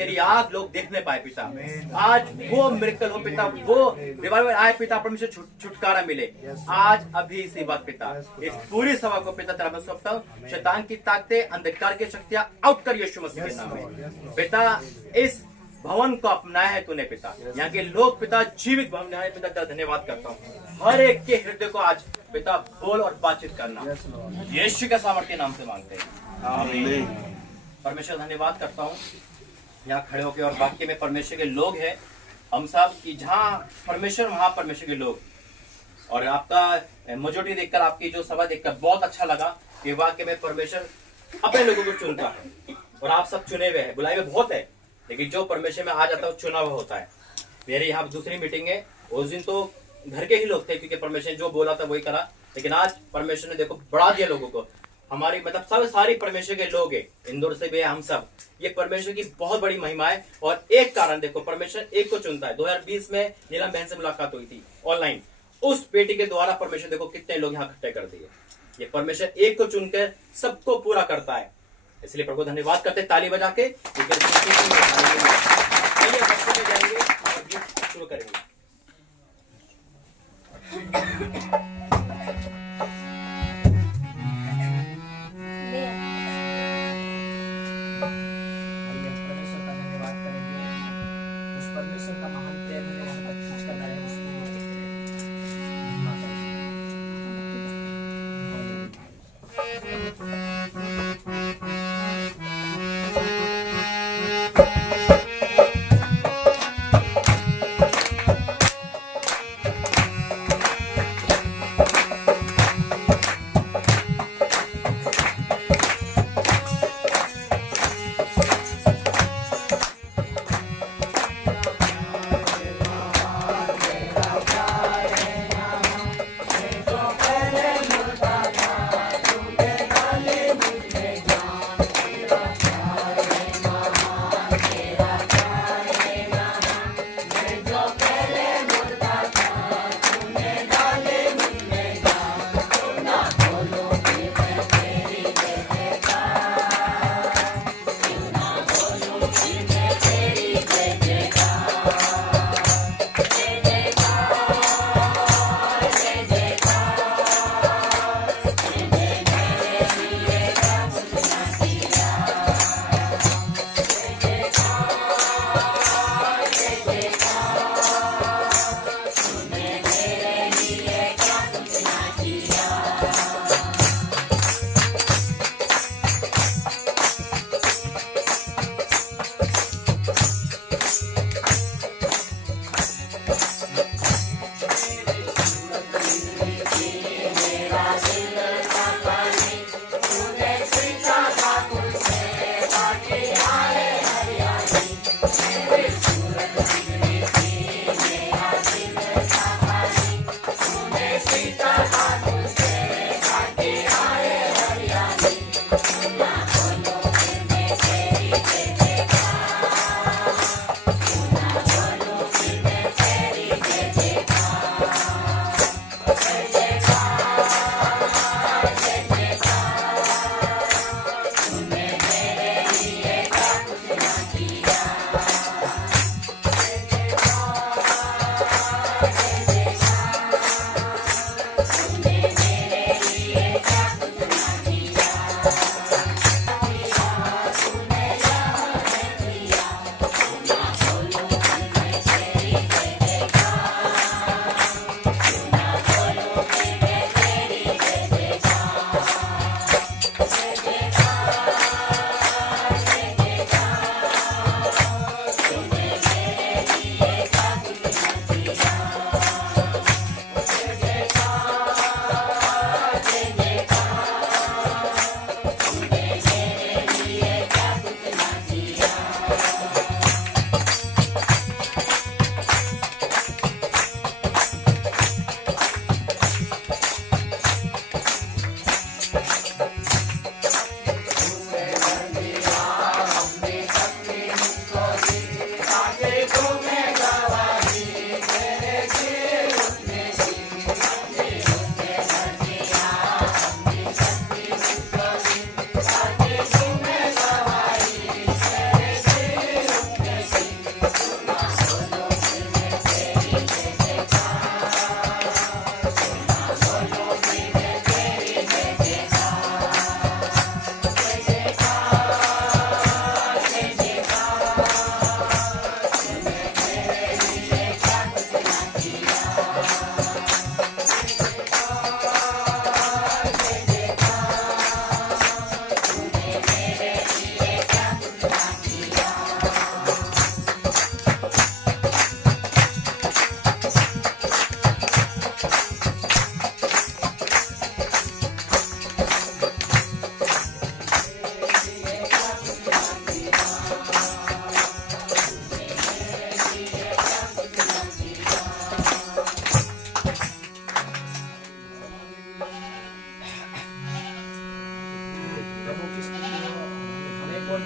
तेरी आग लोग देख नहीं पाए पिता। आज वो मिरेकल हो पिता, वो रिवाइवल आए पिता, परमेश्वर छुटकारा मिले आज अभी इसी बात पिता। इस पूरी सभा को पिता तेरा मैं सौंपता हूँ। शैतान की ताकतें, अंधकार की शक्तियां आउट कर यीशु मसीह के नाम में पिता। इस भवन को अपनाया है तूने पिता, यहाँ के लोग पिता जीवित भवन है पिता, तेरा धन्यवाद करता हूँ। हर एक के हृदय को आज पिता बोल और बातचीत करना यीशु के सामर्थ्य नाम से मांगते हैं, आमीन। परमेश्वर धन्यवाद करता हूँ यहाँ खड़े होकर और वाक्य में परमेश्वर के लोग हैं हम सब की, जहाँ परमेश्वर वहां परमेश्वर के लोग। और आपका मेजॉरिटी देखकर, आपकी जो सभा देखकर बहुत अच्छा लगा कि वाक्य में परमेश्वर अपने लोगों को चुनता है और आप सब चुने हुए हैं। बुलाए हुए बहुत है लेकिन जो परमेश्वर में आ जाता है वो चुना हुआ होता है। मेरे यहाँ दूसरी मीटिंग है, उस दिन तो घर के ही लोग थे क्योंकि परमेश्वर ने जो बोला था वही करा, लेकिन आज परमेश्वर ने देखो बढ़ा दिया लोगों को। हमारी मतलब सब सारी परमेश्वर के लोग हैं, इंदौर से भी है हम सब। ये परमेश्वर की बहुत बड़ी महिमा है। और एक कारण देखो, परमेश्वर एक को चुनता है। 2020 में नीलम बहन से मुलाकात हुई थी ऑनलाइन, उस बेटी के द्वारा परमेश्वर देखो कितने लोग यहाँ इकट्ठे कर दिए। ये परमेश्वर एक को चुनकर सबको पूरा करता है, इसलिए प्रभु धन्यवाद करते। ताली बजा के जाएंगे और गीत शुरू करेंगे।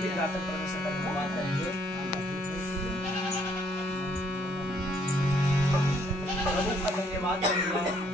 के दाता परमेश्वर का धन्यवाद करेंगे। प्रभु का धन्यवाद करेंगे।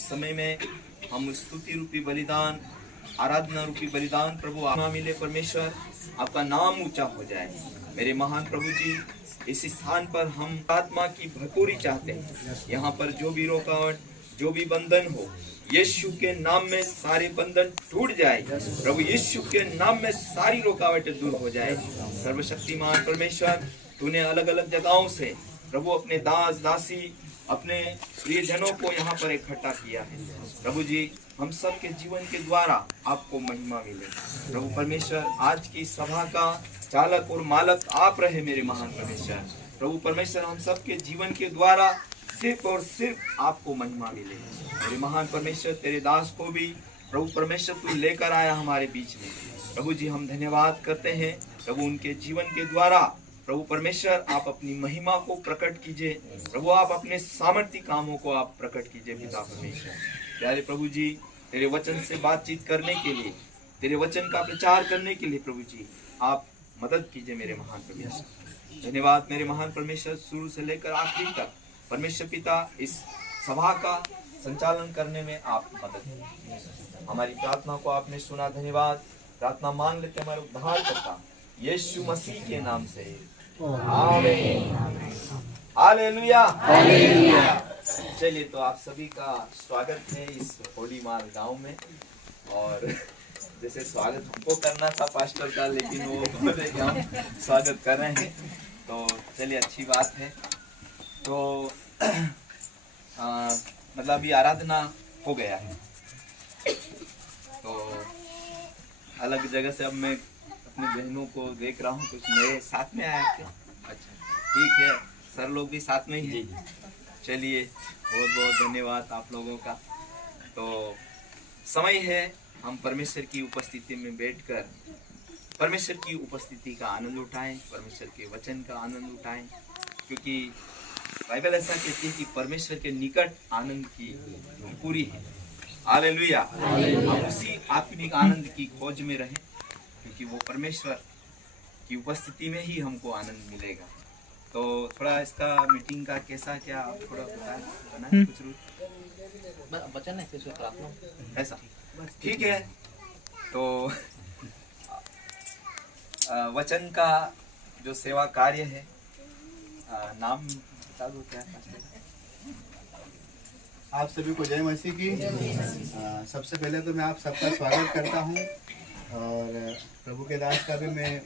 इस समय में हम स्तुति रूपी बलिदान, आराधना रूपी बलिदान प्रभु आत्मा मिले परमेश्वर, आपका नाम ऊंचा हो जाए मेरे महान प्रभु जी। इस स्थान पर हम आत्मा की भरपूरी चाहते हैं। यहाँ पर जो भी रुकावट, जो भी बंधन हो, यीशु के नाम में सारे बंधन टूट जाए प्रभु, यीशु के नाम में सारी रुकावटें दूर हो जाए। सर्वशक्तिमान परमेश्वर, तूने अलग अलग जगहों से प्रभु अपने दास दासी, अपने प्रियजनों को यहाँ पर इकट्ठा किया है प्रभु जी। हम सब के जीवन के द्वारा आपको महिमा मिले प्रभु परमेश्वर। आज की सभा का चालक और मालक आप रहे मेरे महान परमेश्वर। प्रभु परमेश्वर, हम सब के जीवन के द्वारा सिर्फ और सिर्फ आपको महिमा मिले मेरे महान परमेश्वर। तेरे दास को भी प्रभु परमेश्वर तू लेकर आया हमारे बीच में प्रभु जी, हम धन्यवाद करते हैं प्रभु। उनके जीवन के द्वारा प्रभु परमेश्वर आप अपनी महिमा को प्रकट कीजिए प्रभु, आप अपने सामर्थ्य कामों को आप प्रकट कीजिए पिता परमेश्वर। प्यारे प्रभु जी, तेरे वचन से बातचीत करने के लिए, तेरे वचन का प्रचार करने के लिए प्रभु जी आप मदद कीजिए मेरे महान परमेश्वर। धन्यवाद मेरे महान परमेश्वर। शुरू से लेकर आखिरी तक परमेश्वर पिता इस सभा का संचालन करने में आप मदद कीजिए। हमारी प्रार्थना को आपने सुना, धन्यवाद। प्रार्थना मांग लेते हमारे उद्धार करता यीशु मसीह के नाम से, आमीन। हालेलुया। चलिए, तो आप सभी का स्वागत है इस होली माल गांव में। और जैसे स्वागत हमको करना था पास्टर का, लेकिन वो बोले कि हम स्वागत कर रहे हैं, तो चलिए अच्छी बात है। तो मतलब अभी आराधना हो गया है, तो अलग जगह से अब मैं अपने बहनों को देख रहा हूँ, कुछ नए साथ में आए थे। अच्छा, ठीक है, सर लोग भी साथ में ही हैं। चलिए, बहुत बहुत धन्यवाद आप लोगों का। तो समय है हम परमेश्वर की उपस्थिति में बैठकर परमेश्वर की उपस्थिति का आनंद उठाएं, परमेश्वर के वचन का आनंद उठाएं, क्योंकि बाइबल ऐसा कहती है कि परमेश्वर के निकट आनंद की पूरी है। हालेलुया। हम उसी आत्मिक आनंद की खोज में रहें, क्योंकि वो परमेश्वर की उपस्थिति में ही हमको आनंद मिलेगा। तो थोड़ा इसका मीटिंग का कैसा क्या आप थोड़ा बताएं, कुछ वचन है फिर प्रार्थना ऐसा, ठीक है। तो वचन का जो सेवा कार्य है, नाम बता दो क्या? आप सभी को जय मसीह की। सबसे पहले तो मैं आप सबका स्वागत करता हूं, और प्रभु के दास का भी मैं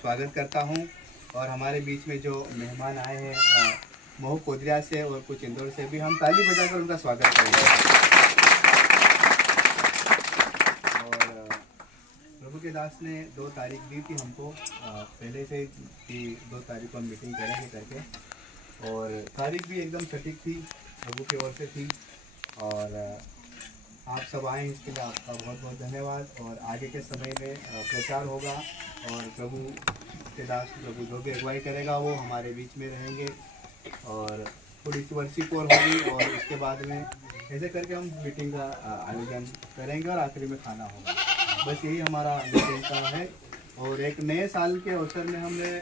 स्वागत करता हूं। और हमारे बीच में जो मेहमान आए हैं महू कोदरिया से और कुछ इंदौर से भी, हम ताली बजाकर उनका स्वागत करेंगे। और प्रभु के दास ने 2 तारीख दी थी हमको पहले से कि 2 तारीख को हम मीटिंग करेंगे करके, और तारीख भी एकदम सटीक थी, प्रभु की ओर से थी। और आप सब आए, इसके लिए आपका बहुत बहुत धन्यवाद। और आगे के समय में प्रचार होगा, और प्रभु के दास प्रभु जो भी अगुवाई करेगा वो हमारे बीच में रहेंगे, और थोड़ी सी वर्शिप और होगी, और उसके बाद में ऐसे करके हम मीटिंग का आयोजन करेंगे, और आखिरी में खाना होगा। बस यही हमारा मीटिंग का है। और एक नए साल के अवसर में हमने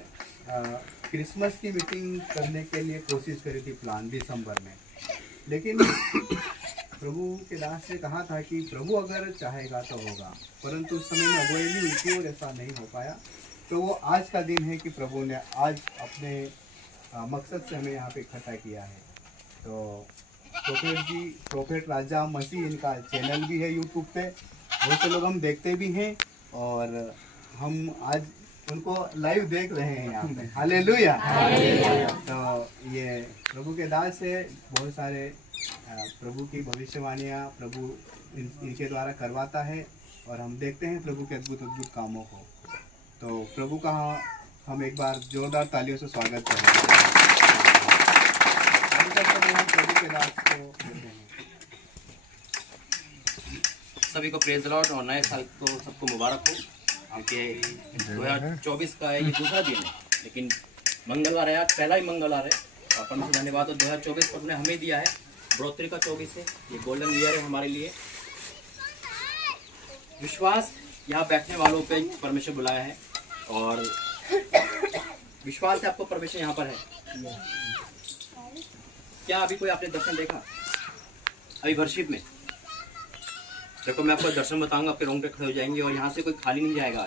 क्रिसमस की मीटिंग करने के लिए कोशिश करी थी, प्लान दिसंबर में, लेकिन प्रभु के दास ने कहा था कि प्रभु अगर चाहेगा तो होगा, परंतु उस समय में अगुवाई नहीं हुई थी और ऐसा नहीं हो पाया। तो वो आज का दिन है कि प्रभु ने आज अपने मकसद से हमें यहाँ पे इकट्ठा किया है। तो प्रोफेट राजा मसीह, इनका चैनल भी है यूट्यूब पे, बहुत से लोग हम देखते भी हैं, और हम आज उनको लाइव देख रहे हैं यहाँ पे। हालेलुया। तो ये प्रभु के दास है, बहुत सारे प्रभु की भविष्यवाणियाँ प्रभु इनके द्वारा करवाता है, और हम देखते हैं प्रभु के अद्भुत अद्भुत कामों को। तो प्रभु का हम एक बार जोरदार तालियों से स्वागत करें। प्रभु के दास को देते हैं। सभी को प्रेज लॉर्ड, और नए साल को सबको मुबारक हो। क्योंकि 2024 का ये दूसरा दिन है, लेकिन मंगलवार है आज, पहला ही मंगलवार है। अपन को धन्यवाद। और 2024 को अपने हमें दिया है, बढ़ोतरी का 24 है, ये गोल्डन ईयर है हमारे लिए। विश्वास, यहाँ बैठने वालों पे परमेश्वर बुलाया है, और विश्वास से आपको परमेश्वर यहाँ पर है। क्या अभी कोई आपने दर्शन देखा? अभी वर्शिप में देखो, मैं आपको दर्शन बताऊंगा, आपके रोंगटे खड़े हो जाएंगे और यहाँ से कोई खाली नहीं जाएगा।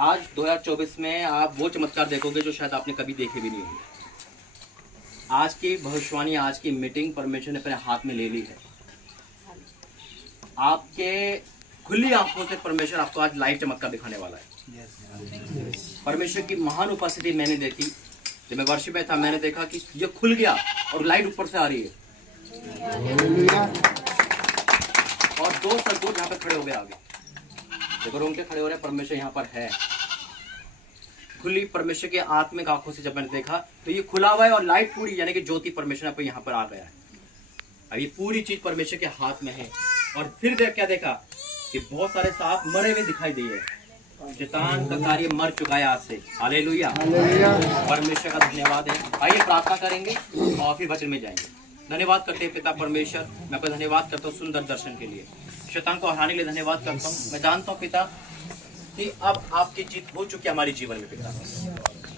आज 2024 में आप वो चमत्कार देखोगे जो शायद आपने कभी देखे भी नहीं होंगे। आज की भविष्यवाणी, आज की मीटिंग परमेश्वर ने अपने हाथ में ले ली है। आपके खुली आंखों से परमेश्वर आपको आज लाइव चमत्कार दिखाने वाला है। परमेश्वर की महान उपस्थिति मैंने देखी जब मैं वर्शिप में था। मैंने देखा कि ये खुल गया और लाइट ऊपर से आ रही है और 2 सरदूत यहाँ पे खड़े हो गए आगे। देखो रोंगटे खड़े हो रहे हैं, परमेश्वर यहाँ पर है। खुली परमेश्वर के आत्मिक आंखों से जब मैंने देखा तो ये खुला हुआ है और लाइट पूरी यानी कि ज्योति परमेश्वर यहाँ पर आ गया है। अब ये पूरी चीज परमेश्वर के हाथ में है। और फिर क्या देखा कि बहुत सारे सांप मरे हुए दिखाई दिए। शैतान का कार्य मर चुका है आज से। हालेलुया, परमेश्वर का धन्यवाद है। आइए प्रार्थना करेंगे और फिर वचन में जाएंगे। धन्यवाद करते हैं पिता परमेश्वर, मैं आपका धन्यवाद करता हूँ सुंदर दर्शन के लिए। शैतान को हराने के लिए धन्यवाद करता हूँ। मैं जानता हूँ पिता कि अब आपकी जीत हो चुकी है हमारे जीवन में पिता।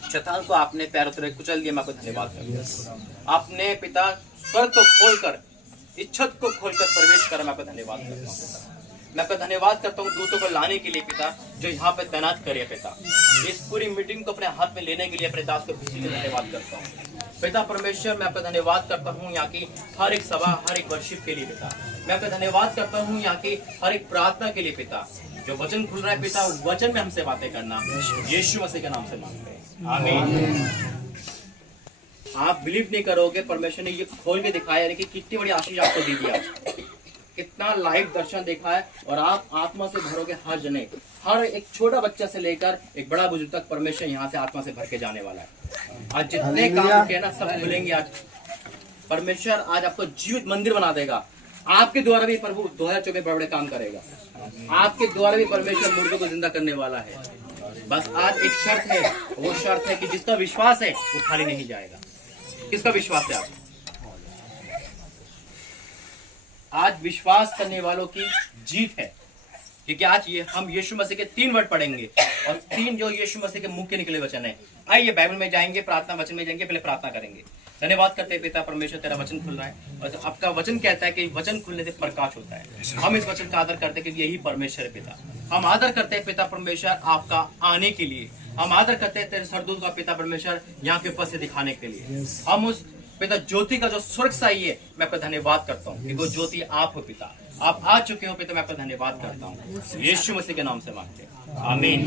शैतान को आपने पैरों तले कुचल दिया, मैं आपको धन्यवाद करता हूँ। आपने पिता स्वर्ग को खोलकर, इस छत को खोलकर प्रवेश करा, मैं आपका धन्यवाद करता हूँ। मैं आपका धन्यवाद करता हूँ दूतों को लाने के लिए पिता, जो यहाँ पे तैनात करे पिता। इस पूरी मीटिंग को अपने हाथ में लेने के लिए अपने दास को फिर से धन्यवाद करता हूँ पिता परमेश्वर। मैं आपका धन्यवाद करता हूँ यहाँ की हर एक सभा, हर एक वर्शिप के लिए पिता। मैं आपका धन्यवाद करता हूँ यहाँ की हर एक प्रार्थना के लिए पिता। जो वचन खुल रहा है पिता, वचन में हमसे बातें करना, यीशु मसीह के नाम से मांगते हैं, आमीन। आप बिलीव नहीं करोगे, परमेश्वर ने ये खोल के दिखाया कि कितनी बड़ी आशीष आपको दी दिया, कितना लाइव दर्शन देखा है। और आप आत्मा से भरोगे हर जने, हर एक छोटा बच्चा से लेकर एक बड़ा बुजुर्ग तक परमेश्वर यहाँ से आत्मा से भर के जाने वाला है। आज जितने काम किए ना सब खुलेंगे। आज परमेश्वर आज आपको जीवित मंदिर बना देगा। आपके द्वारा भी प्रभु 2024 बड़े बड़े काम करेगा। आपके द्वारा भी परमेश्वर मुर्दों को जिंदा करने वाला है। बस आज एक शर्त है, वो शर्त है कि जिसका विश्वास है वो खाली नहीं जाएगा। किसका विश्वास है? आप आज विश्वास करने वालों की जीत है, क्योंकि आज ये हम यीशु मसीह के 3 वर्ड पढ़ेंगे और 3 जो यीशु मसीह के मुख के निकले वचन है। आइए बाइबल में जाएंगे, प्रार्थना वचन में जाएंगे। पहले प्रार्थना करेंगे। धन्यवाद करते हैं पिता परमेश्वर, तेरा वचन खुल रहा है और आपका वचन कहता है कि वचन खुलने से प्रकाश होता है। हम इस वचन का आदर करते हैं क्योंकि यही परमेश्वर है पिता। हम आदर करते हैं पिता परमेश्वर आपका आने के लिए। हम आदर करते हैं तेरे सरदूत का पिता परमेश्वर यहाँ के उपस्थित दिखाने के लिए। हम उस पिता ज्योति का जो स्वर्ग से आई है, मैं आपका धन्यवाद करता हूँ कि वो ज्योति आप हो पिता। आप आ चुके हो पिता, मैं आपका धन्यवाद करता हूँ। यीशु मसीह के नाम से मांगते हैं, आमीन।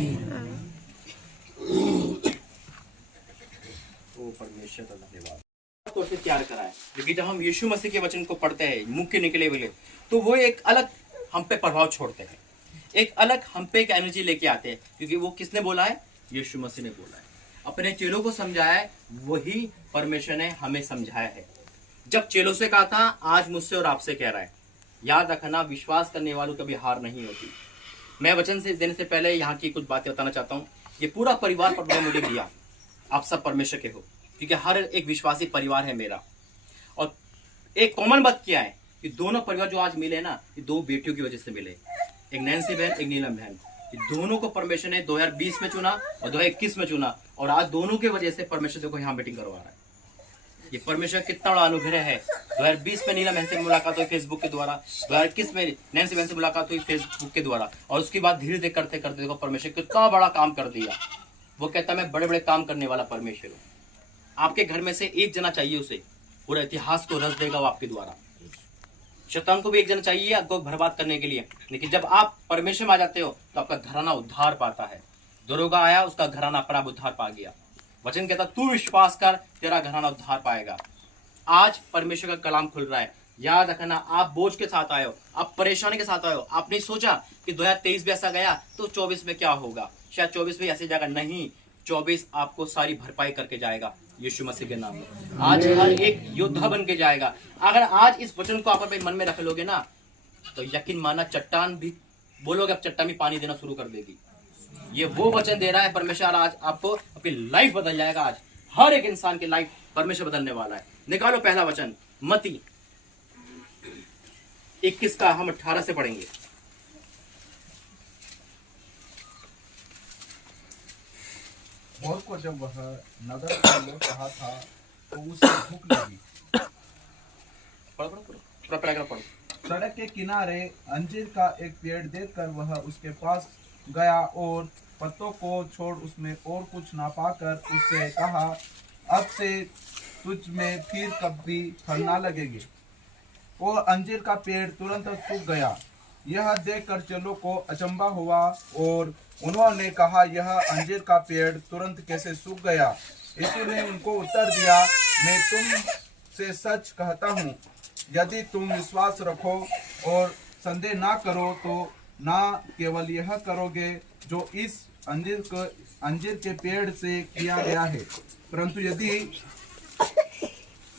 ओ परमेश्वर का धन्यवाद तो से तैयार करा है, क्योंकि जब हम यीशु मसीह के वचन को पढ़ते हैं मुख के निकले हुए, तो वो एक अलग हम पे प्रभाव छोड़ते हैं, एक अलग हम पे एक एनर्जी लेके आते हैं। क्योंकि वो किसने बोला है? यीशु मसीह ने बोला है। अपने चेलों को समझाया है, वही परमेश्वर ने हमें समझाया है। जब चेलों से कहा था, आज मुझसे और आपसे कह रहा है। याद रखना, विश्वास करने वालों कभी हार नहीं होती। मैं वचन से देने से पहले यहाँ की कुछ बातें बताना चाहता हूँ। ये पूरा परिवार पर मुझे दिया, आप सब परमेश्वर के हो, क्योंकि हर एक विश्वासी परिवार है मेरा। और एक कॉमन बात क्या है कि दोनों परिवार जो आज मिले ना, ये 2 बेटियों की वजह से मिले। एक नैन्सी बहन, एक नीलम बहन। दोनों को परमेश्वर ने 2020 में चुना और 2021 में चुना, और आज दोनों के वजह से परमेश्वर देखो यहाँ मीटिंग करवा रहा है। ये परमेश्वर कितना बड़ा अनुग्रह है। 2020 में नीलम बहन से मुलाकात हुई फेसबुक के द्वारा, 2021 में नैन्सी बहन से मुलाकात हुई फेसबुक के द्वारा, और उसके बाद धीरे धीरे करते करते देखो परमेश्वर कितना बड़ा काम कर दिया। वो कहता मैं बड़े बड़े काम करने वाला परमेश्वर हूँ। आपके घर में से एक जना चाहिए, उसे पूरा इतिहास को रच देगा वो आपके द्वारा। शैतान को भी एक जना चाहिए आपको बर्बाद करने के लिए, लेकिन जब आप परमेश्वर में आ जाते हो तो आपका घराना उद्धार पाता है। दरोगा आया, उसका घराना अपना उद्धार पा गया। वचन कहता तू विश्वास कर, तेरा घराना उद्धार पाएगा। आज परमेश्वर का कलाम खुल रहा है। याद रखना, आप बोझ के साथ आए हो, आप परेशानी के साथ आए हो। आपने सोचा कि 2023 भी ऐसा गया तो 24 में क्या होगा, शायद 24 में ऐसी जाएगा। नहीं, 24 आपको सारी भरपाई करके जाएगा यीशु मसीह के नाम में। आज हर एक योद्धा बन के जाएगा। अगर आज इस वचन को आप अपने मन में रख लोगे ना, तो यकीन माना चट्टान भी बोलोगे, अब चट्टान भी पानी देना शुरू कर देगी। ये वो वचन दे रहा है परमेश्वर। आज आपको अपनी लाइफ बदल जाएगा। आज हर एक इंसान की लाइफ परमेश्वर बदलने वाला है। निकालो पहला वचन, मत्ती 21 का हम 18 से पढ़ेंगे। और को जब वह नगर की ओर कहा था तो उसे भूख लगी। थोड़ा पैराग्राफ पढ़ो। सड़क के किनारे अंजीर का एक पेड़ देखकर वह उसके पास गया और पत्तों को छोड़ उसमें और कुछ ना पाकर उससे कहा, अब से तुझ में फिर कभी फल ना लगेगी। और अंजीर का पेड़ तुरंत सूख गया। यह देखकर चेलों को अचंभा हुआ और उन्होंने कहा, यह अंजीर का पेड़ तुरंत कैसे सूख गया? यीशु ने उनको उत्तर दिया, मैं तुम से सच कहता हूँ, यदि तुम विश्वास रखो और संदेह ना करो तो ना केवल यह करोगे जो इस अंजीर के पेड़ से किया गया है, परंतु यदि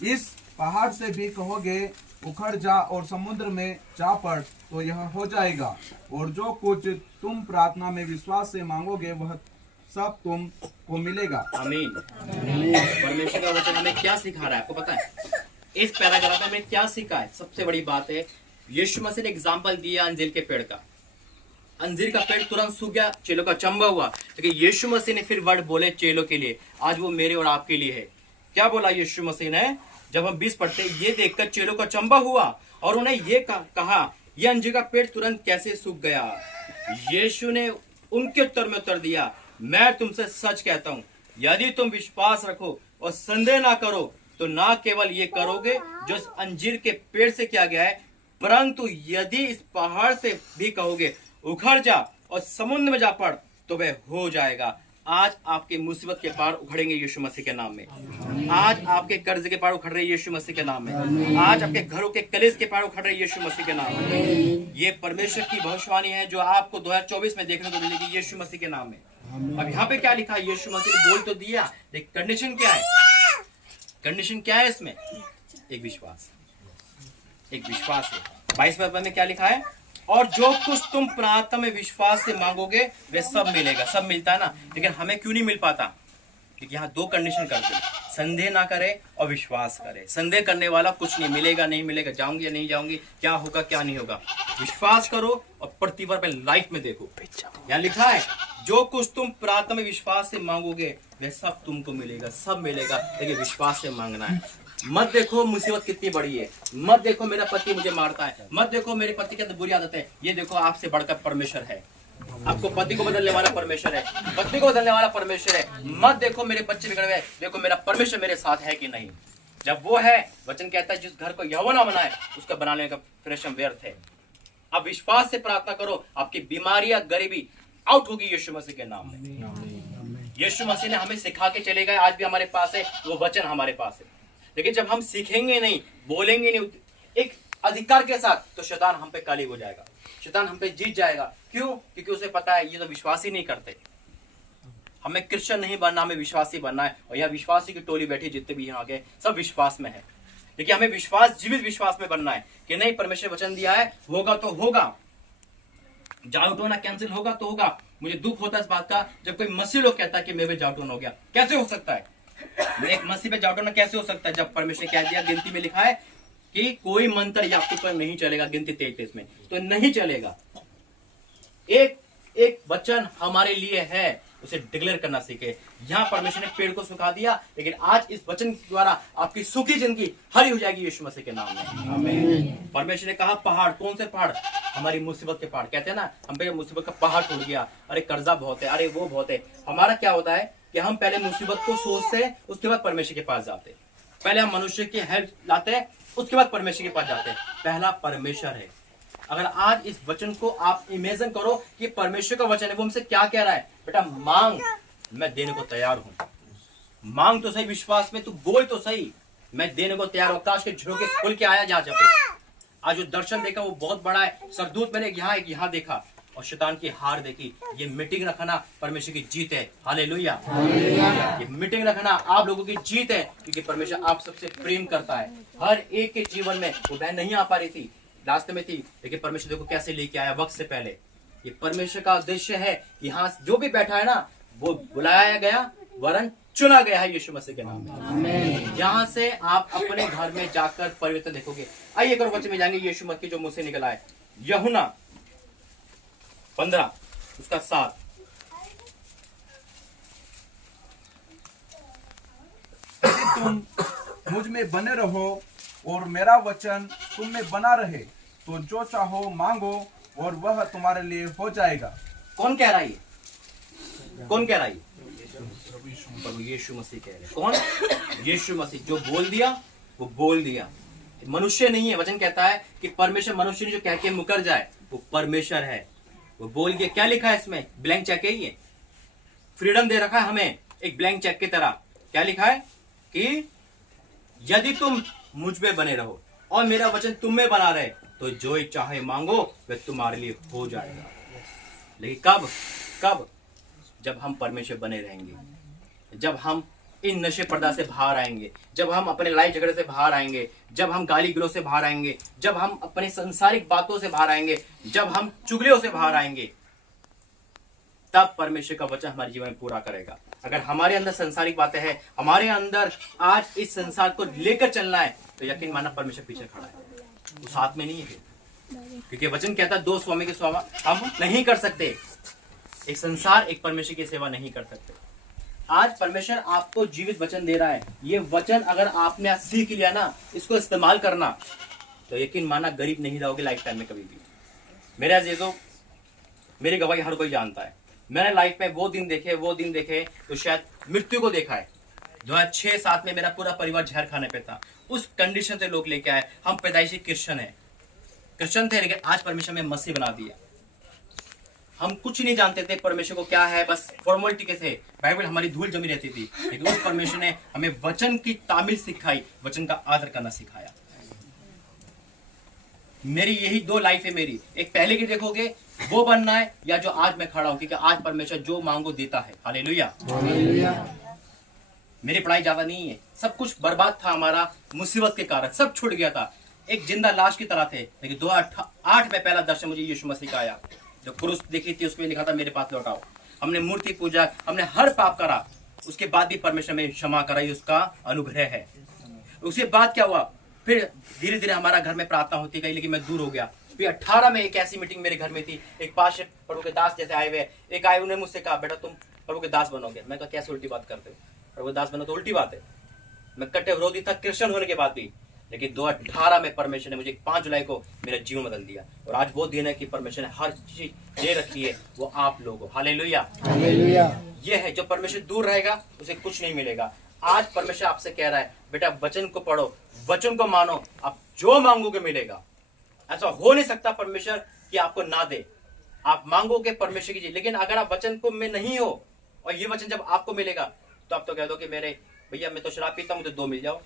इस पहाड़ से भी कहोगे उखड़ जा और समुद्र में जा पड़ तो यह हो जाएगा। और जो कुछ तुम प्रार्थना में विश्वास से मांगोगे वह सब तुमको मिलेगा। आमीन। परमेश्वर का वचन हमें क्या सिखा रहा है आपको पता है? इस पैराग्राफ में हमें क्या सीखा है? सबसे बड़ी बात है, यीशु मसीह ने एग्जाम्पल दिया अंजीर के पेड़ का। अंजीर का पेड़ तुरंत सूख गया, चेलों का अचंभा हुआ, लेकिन यीशु मसीह ने फिर वर्ड बोले चेलों के लिए, आज वो मेरे और आपके लिए है। क्या बोला यीशु मसीह ने? जब हम 20 पढ़ते, ये देखकर चेलों का अचंभा हुआ और उन्हें ये कहा, ये अंजीर का पेड़ तुरंत कैसे सूख गया? यीशु ने उनके उत्तर में उत्तर दिया, मैं तुमसे सच कहता हूं, यदि तुम विश्वास रखो और संदेह ना करो तो ना केवल ये करोगे जो इस अंजीर के पेड़ से किया गया है, परंतु यदि इस पहाड़ से भी कहोगे उखड़ जा और समुद्र में जा पड़ तो वह हो जाएगा। आज आपके मुसीबत के पहाड़ उखड़ेंगे यीशु मसीह के नाम में। आज आपके कर्ज के पहाड़ उखड़ रहे यीशु मसीह के नाम में। आज आपके घरों के कलेश के पहाड़ उखड़ रहे यीशु मसीह के नाम में। ये परमेश्वर की भविष्यवाणी है जो आपको 2024 में देखने को मिलेगी यीशु मसीह के नाम में। अब यहाँ पे क्या लिखा है? यीशु मसीह ने बोल तो दिया, लेकिन कंडीशन क्या है? कंडीशन क्या है इसमें? एक विश्वास, एक विश्वास है। 22 में क्या लिखा है? और जो कुछ तुम प्रार्थना में विश्वास से मांगोगे वे सब मिलेगा। सब मिलता है ना, लेकिन हमें क्यों नहीं मिल पाता? क्योंकि यहाँ 2 कंडीशन करते हैं, संदेह ना करे और विश्वास करे। संदेह करने वाला कुछ नहीं मिलेगा, नहीं मिलेगा, जाऊंगी या नहीं जाऊंगी, क्या होगा क्या नहीं होगा। विश्वास करो और प्रतिभा पे लाइफ में देखो। यहाँ लिखा है जो कुछ तुम प्रार्थना में विश्वास से मांगोगे वह सब तुमको मिलेगा, सब मिलेगा, लेकिन विश्वास से मांगना है। मत देखो मुसीबत कितनी बड़ी है, मत देखो मेरा पति मुझे मारता है, मत देखो मेरे पति की अंदर बुरी आदत है। ये देखो आपसे बढ़कर परमेश्वर है। आपको पति को बदलने वाला परमेश्वर है, पत्नी को बदलने वाला परमेश्वर है। मत देखो मेरे बच्चे बिगड़ गए, देखो मेरा परमेश्वर मेरे साथ है कि नहीं। जब वो है, वचन कहता है जिस घर को यहोवा ना बनाए उसका बनाने का परिश्रम व्यर्थ है। अब विश्वास से प्रार्थना करो, आपकी बीमारियां गरीबी आउट होगी यीशु मसीह के नाम में। यीशु मसीह ने हमें सिखा के चले गए, आज भी हमारे पास है वो वचन, हमारे पास है। लेकिन जब हम सीखेंगे नहीं, बोलेंगे नहीं एक अधिकार के साथ, तो शैतान हम पे काली हो जाएगा, शैतान हम पे जीत जाएगा। क्यों? क्योंकि उसे पता है ये तो विश्वास ही नहीं करते। हमें क्रिश्चियन नहीं बनना, हमें विश्वासी बनना है। और यह विश्वासी की टोली बैठी जितने भी यहाँ के सब विश्वास में है, लेकिन हमें विश्वास, जीवित विश्वास में बनना है कि नहीं, परमेश्वर वचन दिया है, होगा तो होगा, जाउट होना कैंसिल होगा तो होगा। मुझे दुख होता है इस बात का जब कोई मसीह लोग कहता है कि मेरे जाउट हो गया। कैसे हो सकता है? एक मसीह पे जाउट होना कैसे हो सकता है जब परमेश्वर कह दिया, गिनती में लिखा है कि कोई मंत्र आपके ऊपर नहीं चलेगा। गिनती 33 में तो नहीं चलेगा। एक एक वचन हमारे लिए है, उसे डिक्लेयर करना सीखे। यहाँ परमेश्वर ने पेड़ को सुखा दिया, लेकिन आज इस वचन के द्वारा आपकी सूखी जिंदगी हरी हो जाएगी यीशु मसीह के नाम में। आमीन। परमेश्वर ने कहा पहाड़, कौन से पहाड़? हमारी मुसीबत के पहाड़। कहते हैं ना, हम पे मुसीबत का पहाड़ टूट गया, अरे कर्जा बहुत है, अरे वो बहुत है। हमारा क्या होता है कि हम पहले मुसीबत को सोचते हैं, उसके बाद परमेश्वर के पास जाते हैं। पहले हम मनुष्य की हेल्प लाते हैं, उसके बाद परमेश्वर के पास जाते हैं। पहला परमेश्वर है। अगर आज इस वचन को आप इमेजिन करो कि परमेश्वर का वचन है, वो हमसे क्या कह रहा है? बेटा मांग, मैं देने को तैयार हूं। मांग तो सही, विश्वास में तू बोल तो सही, मैं देने को तैयार हूं। आकाश के झरोके खुल के आया जहां पे आज जो दर्शन देखा वो बहुत बड़ा है। सरदूत मैंने यहाँ देखा और शैतान की हार देखी। ये मीटिंग रखना परमेश्वर की जीत है। हालेलुया। ये मीटिंग रखना आप लोगों की जीत है, क्योंकि परमेश्वर आप सबसे प्रेम करता है। हर एक के जीवन में वो बहन नहीं आ पा रही थी, रास्ते में थी, लेकिन परमेश्वर देखो कैसे लेके आया वक्त से पहले। ये परमेश्वर का उद्देश्य है। यहाँ जो भी बैठा है ना, वो बुलाया गया वरन चुना गया है यीशु मसीह के नाम में। यहाँ से आप अपने घर में जाकर परिवर्तन देखोगे। आइए एक और वचन में जाएंगे यीशु मसीह जो मुंह से निकला है, यूहन्ना 15 उसका 7। तुम मुझ में बने रहो और मेरा वचन तुम में बना रहे तो जो चाहो मांगो और वह तुम्हारे लिए हो जाएगा। कौन कह रहा है ये? कौन कह रहा है ये? प्रभु यीशु मसीह कह रहे हैं। कौन? यीशु मसीह। जो बोल दिया वो बोल दिया, मनुष्य नहीं है। वचन कहता है कि परमेश्वर मनुष्य ने जो कह के मुकर जाए वो परमेश्वर है। वो बोल के क्या लिखा है इसमें? ब्लैंक चेक है ये। फ्रीडम दे रखा है हमें एक ब्लैंक चेक की तरह। क्या लिखा है कि यदि तुम मुझ में बने रहो और मेरा वचन तुम में बना रहे तो जो चाहे मांगो वह तुम्हारे लिए हो जाएगा। लेकिन कब? कब? जब हम परमेश्वर बने रहेंगे, जब हम इन नशे पर्दा से बाहर आएंगे, जब हम अपने लड़ाई झगड़े से बाहर आएंगे, जब हम गाली गलौज से बाहर आएंगे, जब हम अपने सांसारिक बातों से बाहर आएंगे, जब हम चुगलियों से बाहर आएंगे, तब परमेश्वर का वचन हमारे जीवन में पूरा करेगा। अगर हमारे अंदर सांसारिक बातें हैं, हमारे अंदर आज इस संसार को लेकर चलना है, तो यकीन माना परमेश्वर पीछे खड़ा है, वो साथ में नहीं है। क्योंकि वचन कहता है दो स्वामी की सेवा हम नहीं कर सकते। एक संसार, एक परमेश्वर की सेवा नहीं कर सकते। आज परमेश्वर आपको जीवित वचन दे रहा है। ये वचन अगर आपने आज सीख लिया ना, इसको इस्तेमाल करना, तो यकीन माना गरीब नहीं रहोगे लाइफ टाइम में कभी भी। मेरे अजीजों, मेरी गवाही हर कोई जानता है। मैंने लाइफ में वो दिन देखे तो शायद मृत्यु को देखा है। 2006-7 में मेरा पूरा परिवार जहर खाने पे था। उस कंडीशन से लोग लेके आए। हम पैदाइशी क्रिश्चियन थे, लेकिन आज परमेश्वर में मसीह बना दिया। हम कुछ नहीं जानते थे परमेश्वर को क्या है, बस फॉर्मेलिटी के थे। बाइबल हमारी धूल जमी रहती थी, लेकिन उस परमेश्वर ने हमें वचन की तामील सिखाई, वचन का आदर करना सिखाया। मेरी यही दो लाइफ है मेरी। एक पहले की देखोगे वो बनना है, या जो आज मैं खड़ा हूं, क्योंकि आज परमेश्वर जो मांगो देता है। हालेलुया। मेरी पढ़ाई ज्यादा नहीं है, सब कुछ बर्बाद था हमारा मुसीबत के कारण, सब छूट गया था। एक जिंदा लाश की तरह थे। लेकिन 2008 में पहला दर्शन मुझे यीशु मसीह का आया। जो क्रूस देखी थी उसमें लिखा था मेरे पास लौटाओ। हमने मूर्ति पूजा, हमने हर पाप करा, उसके बाद भी परमेश्वर में क्षमा कराई, उसका अनुग्रह है। उसके बाद क्या हुआ? फिर धीरे धीरे हमारा घर में प्रार्थना होती गई, लेकिन मैं दूर हो गया। फिर 18 में एक ऐसी मीटिंग मेरे घर में थी। एक पास प्रभु के दास जैसे आए हुए, एक आए, उन्होंने मुझसे कहा बेटा तुम प्रभु के दास बनोगे। मैं कहा कैसे उल्टी बात करते हो? प्रभु के दास बनो तो उल्टी बात है। मैं कट्टे विरोधी था क्रिश्चियन होने के बाद भी, लेकिन 2018 में परमेश्वर ने मुझे 5 जुलाई को मेरा जीवन बदल दिया। और आज वो दिन है कि परमेश्वर ने हर चीज दे रखी है, वो आप लोग हो। हालेलुया। ये है, जो परमेश्वर दूर रहेगा उसे कुछ नहीं मिलेगा। आज परमेश्वर आपसे कह रहा है बेटा वचन को पढ़ो, वचन को मानो, आप जो मांगोगे मिलेगा। ऐसा हो नहीं सकता परमेश्वर कि आपको ना दे। आप मांगोगे परमेश्वर की चीज, लेकिन अगर आप वचन को में नहीं हो और ये वचन जब आपको मिलेगा तो आप तो कह दो कि मेरे भैया मैं तो शराब पीता हूं, मुझे 2 मिल जाओ।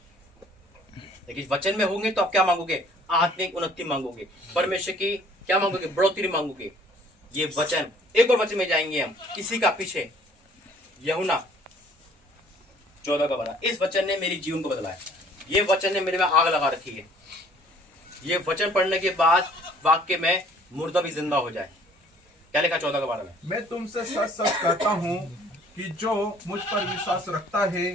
लेकिन वचन में होंगे तो आप क्या मांगोगे? आत्मिक उन्नति मांगोगे, परमेश्वर की क्या मांगोगे? बढ़ोतरी मांगोगे। ये वचन, एक और वचन में जाएंगे हम इसी का पीछे, यूहन्ना 14 इस वचन ने मेरी जीवन को बदला है। ये वचन ने मेरे में आग लगा रखी है। ये वचन पढ़ने के बाद वाक्य में मुर्दा भी जिंदा हो जाए। क्या लिखा 14 में? मैं तुमसे सच सच कहता हूँ कि जो मुझ पर विश्वास रखता है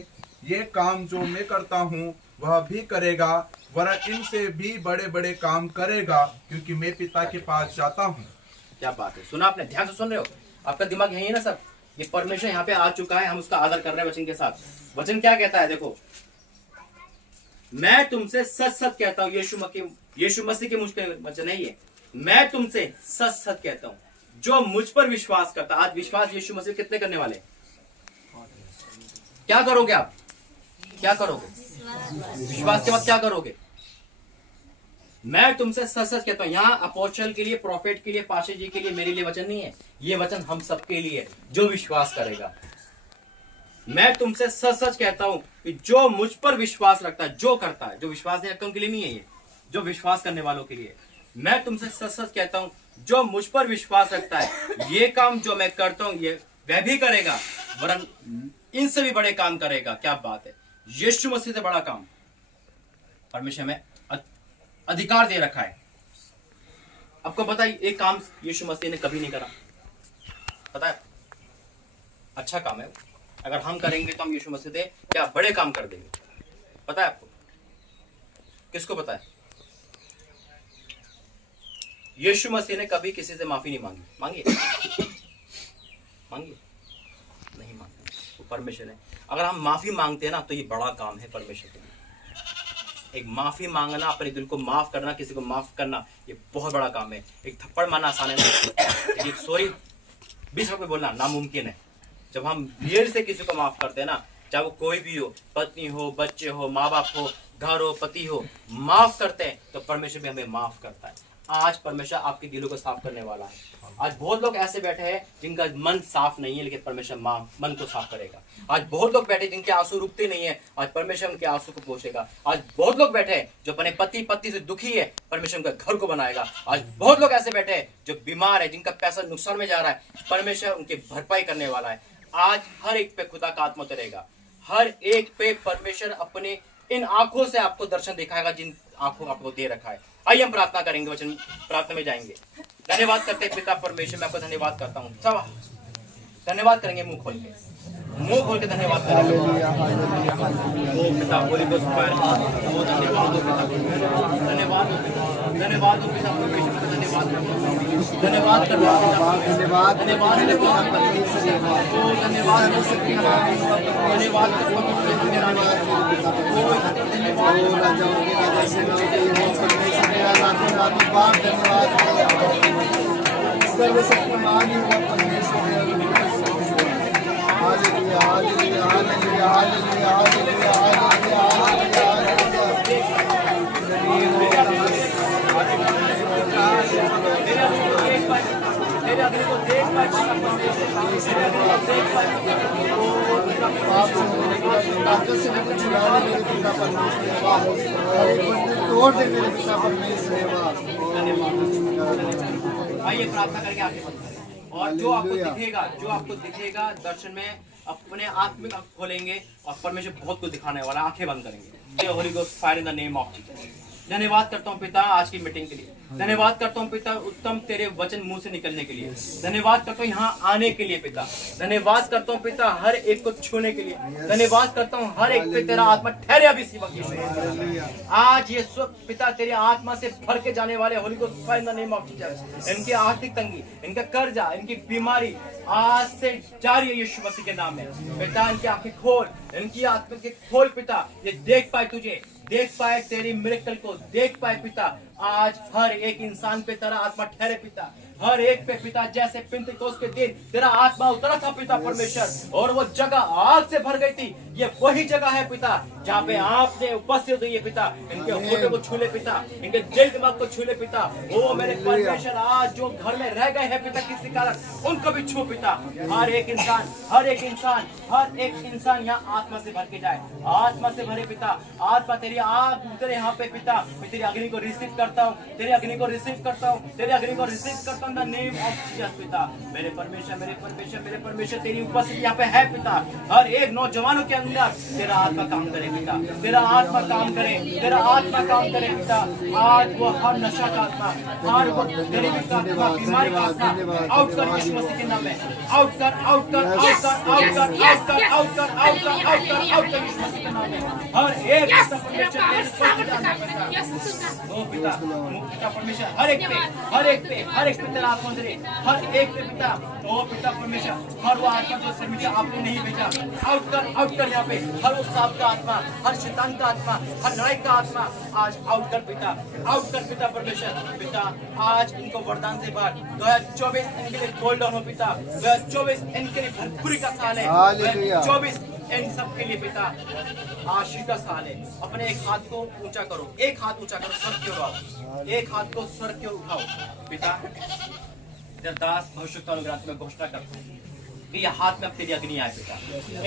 ये काम जो मैं करता हूँ वह भी करेगा, वरन इनसे भी बड़े बड़े काम करेगा, क्योंकि मैं पिता के पास जाता हूँ। क्या बात है, सुना आपने? ध्यान से सुन रहे हो? आपका दिमाग यही है ना सब? ये परमेश्वर यहाँ पे आ चुका है, हम उसका आदर कर रहे हैं वचन के साथ। वचन क्या कहता है? देखो, मैं तुमसे सच सच कहता हूँ। यीशु मसीह के मुझ पे वचन है ये। मैं तुमसे सच सच कहता हूँ, जो मुझ पर विश्वास करता। आज विश्वास यीशु मसीह कितने करने वाले? क्या करोगे आप? क्या करोगे? विश्वास के बाद क्या करोगे? मैं तुमसे सच सच कहता हूं। यहाँ अपोस्टल के लिए, प्रॉफिट के लिए, पाशे जी के लिए, मेरे लिए वचन नहीं है। ये वचन हम सबके लिए, जो विश्वास करेगा। मैं तुमसे सच सच कहता हूं कि जो मुझ पर विश्वास रखता है, जो करता है, जो विश्वास नहीं रखता उनके लिए नहीं है ये, जो विश्वास करने वालों के लिए। मैं तुमसे सच सच कहता हूं, जो मुझ पर विश्वास रखता है ये काम जो मैं करता हूं ये वह भी करेगा, वरन इनसे भी बड़े काम करेगा। क्या बात है! यीशु मसीह से बड़ा काम परमेश्वर में अधिकार दे रखा है। आपको पता है एक काम यीशु मसीह ने कभी नहीं करा? पता है? अच्छा काम है, अगर हम करेंगे तो हम यीशु मसीह से क्या बड़े काम कर देंगे। पता है आपको? किसको पता है? यीशु मसीह ने कभी किसी से माफी नहीं मांगी। मांगी नहीं मांगी। वो परमेश्वर है। अगर हम माफी मांगते हैं ना तो ये बड़ा काम है परमेश्वर के लिए। एक माफी मांगना, अपने दिल को माफ करना, किसी को माफ करना, ये बहुत बड़ा काम है। एक थप्पड़ मारना आसान है, लेकिन सॉरी 20 वक्त में बोलना नामुमकिन है। जब हम दिल से किसी को माफ करते हैं ना, चाहे वो कोई भी हो, पत्नी हो, बच्चे हो, माँ बाप हो, घर हो, पति हो, माफ करते हैं तो परमेश्वर भी हमें माफ करता है। आज परमेश्वर आपके दिलों को साफ करने वाला है। आज बहुत लोग ऐसे बैठे हैं जिनका मन साफ नहीं है, लेकिन परमेश्वर मन को साफ करेगा। आज बहुत लोग बैठे जिनके आंसू रुकते नहीं है, आज परमेश्वर उनके आंसू को पोंछेगा। आज बहुत लोग बैठे हैं जो अपने पति से दुखी है, परमेश्वर उनका घर को बनाएगा। आज बहुत लोग ऐसे बैठे हैं जो बीमार है, जिनका पैसा नुकसान में जा रहा है, परमेश्वर उनकी भरपाई करने वाला है। आज हर एक पे खुदा का आत्मा उतरेगा, हर एक पे परमेश्वर अपने इन आंखों से आपको दर्शन दिखाएगा जिन आंखों आपको दे रखा है। आइए हम प्रार्थना करेंगे, वचन प्रार्थना में जाएंगे। धन्यवाद करते हैं पिता परमेश्वर, मैं आपको धन्यवाद करता हूँ। सब धन्यवाद करेंगे मुंह खोल के धन्यवाद करेंगे। ओ पिता होली गोस्ट फायर, ओ धन्यवाद हो पिता, धन्यवाद हो पिता, धन्यवाद हो पिता परमेश्वर का धन्यवाद करता हूं, धन्यवाद करता हूं पिता, धन्यवाद धन्यवाद परमेश्वर, ओ धन्यवाद हो पिता, धन्यवाद करता हूं ओ धन्यवाद हो राजाओं के राजा से परमेश्वर धन्यवाद सर्वशक्तिमान परमेश्वर। Hallelujah hallelujah hallelujah hallelujah hallelujah hallelujah आइए प्रार्थना करके आगे बढ़ते हैं। और जो आपको दिखेगा दर्शन में, अपने आत्मिक आंख खोलेंगे और परमेश्वर बहुत कुछ दिखाने वाला, आंखें बंद करेंगे। Holi ghost fire in the name of Jesus. धन्यवाद करता हूँ पिता आज की मीटिंग के लिए, धन्यवाद करता हूँ पिता उत्तम तेरे वचन मुंह से निकलने के लिए, धन्यवाद करता हूँ यहाँ आने के लिए पिता, धन्यवाद करता हूँ पिता हर एक को छूने के लिए, धन्यवाद करता हूँ हर एक पे तेरा आत्मा ठहरे अभी इसी वक्त। आज ये सब पिता तेरे आत्मा से भर के जाने वाले Holi ghost fire in the name of Jesus. इनकी आर्थिक तंगी, इनका कर्जा, इनकी बीमारी आज से जारी है यीशु मसीह के नाम में। पिता इनकी आंखें खोल, इनकी आत्मा के खोल पिता, ये देख पाए तुझे, देख पाए तेरी मिरेकल को, देख पाए पिता आज हर एक इंसान पे तेरा आत्मा ठहरे पिता, हर एक पे पिता जैसे पिंतेकोस्त के दिन तेरा आत्मा उतरा था पिता परमेश्वर, और वो जगह आग से भर गई थी। ये वही जगह है पिता जहाँ पे आपने उपस्थित हुई है पिता। इनके होठों को छूले पिता, इनके दिल दिमाग को छूले पिता। ओ मेरे परमेश्वर आज जो घर में रह गए हैं पिता किसी कारण, उनको भी छू पिता। हर एक इंसान हर एक इंसान हर एक इंसान यहाँ आत्मा से भर के जाए, आत्मा से भरे पिता। आत्मा तेरी आग उतरे यहाँ पे पिता। मैं तेरी अग्नि को रिसीव करता हूँ, तेरी अग्नि को रिसीव करता हूँ, तेरी अग्नि को रिसीव करता हूँ in the name of Jesus पिता। मेरे परमेश्वर मेरे परमेश्वर मेरे परमेश्वर तेरी उपस्थिति यहाँ पे है पिता। हर एक नौजवानों के अंदर तेरा आत्मा काम करे पिता, तेरा आत्मा काम करे, तेरा आत्मा काम करे पिता। आज वो हर नशा का आत्मा, हर वो गरीबी का आत्मा, बीमारी का आत्मा आउट कर यीशु मसीह के नाम में, आउट कर आउट कर आउट कर आउट कर आउट कर आउट कर आउट कर आउट कर आउट कर यीशु मसीह के नाम में। हर एक ओ पिता पिता परमेश्वर हर एक पे तेरा आत्मा दे, हर एक पे पिता। ओ पिता परमेश्वर हर वो आत्मा जो से आपने नहीं भेजा, आउट कर यहाँ पे। हर उस सांप का आत्मा, हर शैतान का आत्मा, हर लड़ाई का आत्मा आज आउट कर पिता, आउट कर पिता परमेश्वर पिता। आज इनको वरदान से भर। 2024 इनके लिए गोल्डन हो पिता, 2024 इनके लिए भरपूरी का साल है, 2024 इन सब के लिए पिता आशीष का साल है। अपने एक हाथ को ऊंचा करो, एक हाथ ऊंचा करो, सर की ओर आओ, एक हाथ को सर की ओर उठाओ पिता। दास भविष्यवाणी में घोषणा करता हूँ कि ये हाथ में अब तेरी अग्नि आए पिता,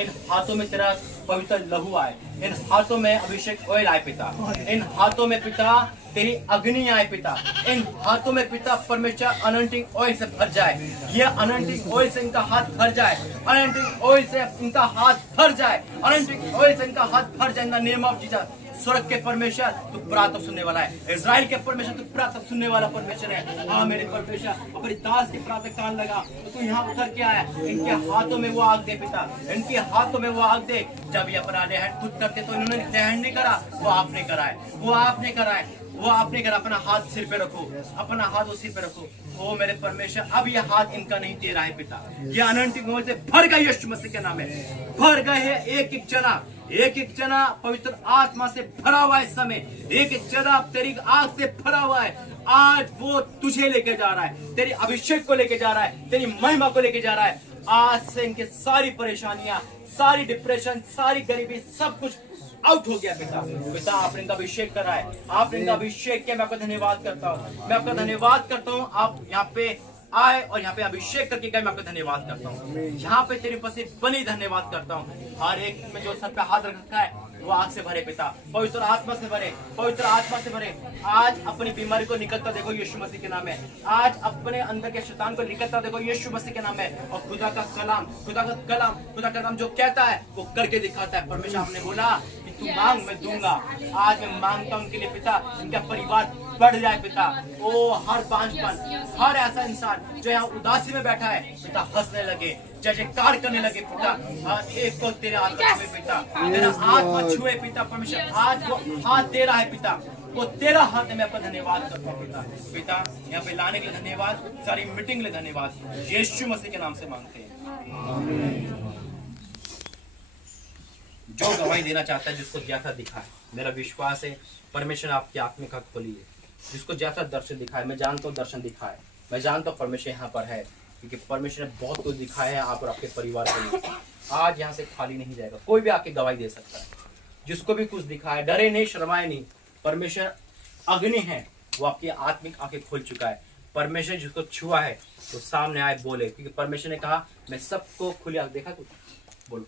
इन हाथों में तेरा पवित्र लहू आए, इन हाथों में अभिषेक ऑयल आए पिता, इन हाथों में पिता तेरी अग्नि आए पिता, इन हाथों में पिता परमेश्वर अनंटिंग ऑयल से भर जाए। ये अनंटिंग ऑयल से इनका हाथ भर जाए, अनंटिंग ऑयल से इनका हाथ भर जाए, अनंटिंग ऑयल से इनका हाथ भर जाए in the name of Jesus. स्वर्ग के परमेश्वर तू प्रार्थना सुनने वाला है, इजराइल के परमेश्वर तू प्रार्थना सुनने वाला परमेश्वर है। हाँ मेरे परमेश्वर अपने दास की प्रार्थना कान लगा तो तू यहाँ उतर के आया। इनके हाथों में वो आग दे पिता, इनके हाथों में वो आग दे। जब ये अपना देहन खुद करते तो इन्होंने देहन नहीं करा, वो आपने कराए, वो आपने कराए, वो आपने करा। अपना हाथ सिर पे रखो, अपना हाथ उस सिर पे रखो। ओ मेरे परमेश्वर अब ये हाथ इनका नहीं दे रहा है पिता, ये अनंतिम से भर गए यीशु मसीह के नाम में, भर गए हैं एक एक जना एक एक जना पवित्र आत्मा से भरा हुआ है इस समय, एक एक जना तेरी आग से भरा हुआ है। आज वो तुझे लेके जा रहा है, तेरी अभिषेक को लेके जा रहा है, तेरी महिमा को लेके जा रहा है। आज से इनके सारी परेशानियां, सारी डिप्रेशन, सारी गरीबी, सब कुछ आउट हो गया पिता। पिता आपने इनका अभिषेक करा है, आपने इनका अभिषेक किया। मैं आपका धन्यवाद करता हूँ, मैं आपका धन्यवाद करता हूँ। आप यहाँ पे आए और यहाँ पे अभिषेक करके गए, मैं आपका धन्यवाद करता हूँ। यहाँ पे तेरी उपस्थिति बनी, धन्यवाद करता हूँ। हर एक में जो सर पे हाथ रखा है वो आग से भरे पिता, पवित्र आत्मा से भरे, पवित्र आत्मा से भरे। आज अपनी बीमारी को निकलता देखो यीशु मसीह के नाम है। आज अपने अंदर के शैतान को निकलता देखो यीशु मसीह के नाम है। और खुदा का कलाम, खुदा का कलाम, खुदा का कलाम जो कहता है वो करके दिखाता है। परमेश्वर आपने बोला कि तू मांग मैं दूंगा। आज मैं मांगता हूँ उनके लिए पिता, इनका परिवार बढ़ जाए पिता। ओ हर बांझपन, हर ऐसा इंसान जो यहाँ उदासी में बैठा है पिता, हंसने लगे, जयकार करने लगे पिता। हर एक को तेरे आत्मा छुए पिता, तेरा आत्मा छुए पिता। परमेश्वर आज वो हाथ दे रहा है पिता, वो तेरा हाथ है। मैं आपका धन्यवाद करता हूँ पिता। पिता यहाँ पे लाने के लिए धन्यवाद, सारी मीटिंग के लिए धन्यवाद, यीशु मसीह के नाम से मांगते हैं। जो गवाही देना चाहता है, जिसको जैसा दिखा है, मेरा विश्वास है परमेश्वर आपकी आत्मिक आंख खोली है। जिसको जैसा दर्शन दिखा है, मैं जानता हूँ दर्शन दिखा है, मैं जानता हूँ परमेश्वर यहाँ पर है, क्योंकि परमेश्वर ने बहुत कुछ दिखाया है आप और आपके परिवार के लिए। आज यहाँ से खाली नहीं जाएगा, कोई भी आके गवाही दे सकता है। जिसको भी कुछ दिखा है, डरे नहीं, शर्माए नहीं। परमेश्वर अग्नि है, वो आपकी आत्मिक आंखें खोल चुका है। परमेश्वर जिसको छुआ है तो सामने आए बोले, क्योंकि परमेश्वर ने कहा मैं सबको खुली आंख देखा कुछ बोलो।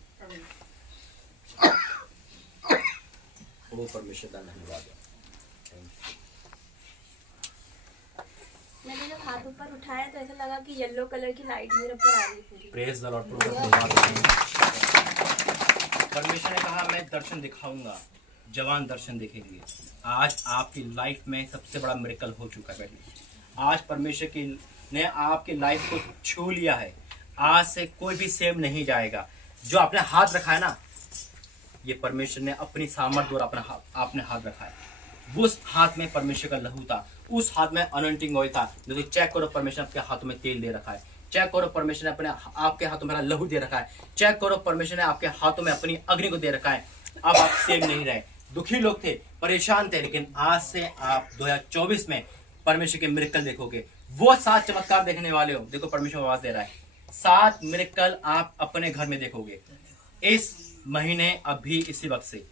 ओ परमेश्वर का धन्यवाद। मैंने जब हाथ ऊपर उठाया तो ऐसा लगा कि येलो कलर की लाइट मेरे ऊपर आ रही थी। Praise the Lord. परमेश्वर ने कहा मैं दर्शन दिखाऊंगा, जवान दर्शन देखेंगे। आज आपकी लाइफ में सबसे बड़ा मिरेकल हो चुका है बेटी। आज परमेश्वर की ने आपकी लाइफ को छू लिया है। आज से कोई भी सेव नहीं जाएगा। जो आपने हाथ रखा है ना, ये परमेश्वर ने अपनी सामर्थ्य द्वारा अपना आपने हाथ रखा है। उस हाथ में परमेश्वर का लहू था, उस हाथ में अनॉइंटिंग ऑयल था। जो चेक करो, परमेश्वर आपके हाथों में तेल दे रखा है। चेक करो, परमेश्वर ने अपने आपके हाथों में लहू दे रखा है। चेक करो, परमेश्वर ने आपके हाथों में अपनी अग्नि को दे रखा है। अब आप सेव नहीं रहे। दुखी लोग थे, परेशान थे, लेकिन आज से आप 2024 में परमेश्वर के मिरेकल देखोगे। वो 7 चमत्कार देखने वाले हो। देखो परमेश्वर आवाज दे रहा है, 7 मिरेकल आप अपने घर में देखोगे इस महीने। अभी इसी वक्त से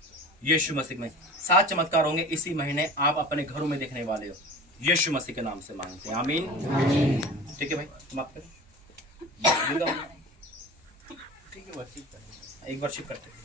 यीशु मसीह में 7 चमत्कार होंगे इसी महीने, आप अपने घरों में देखने वाले हो। यीशु मसीह के नाम से मांगते हैं, आमीन। ठीक है भाई, तुम आप करो। ठीक है, वर्शिप करें, एक वर्शिप करते हैं।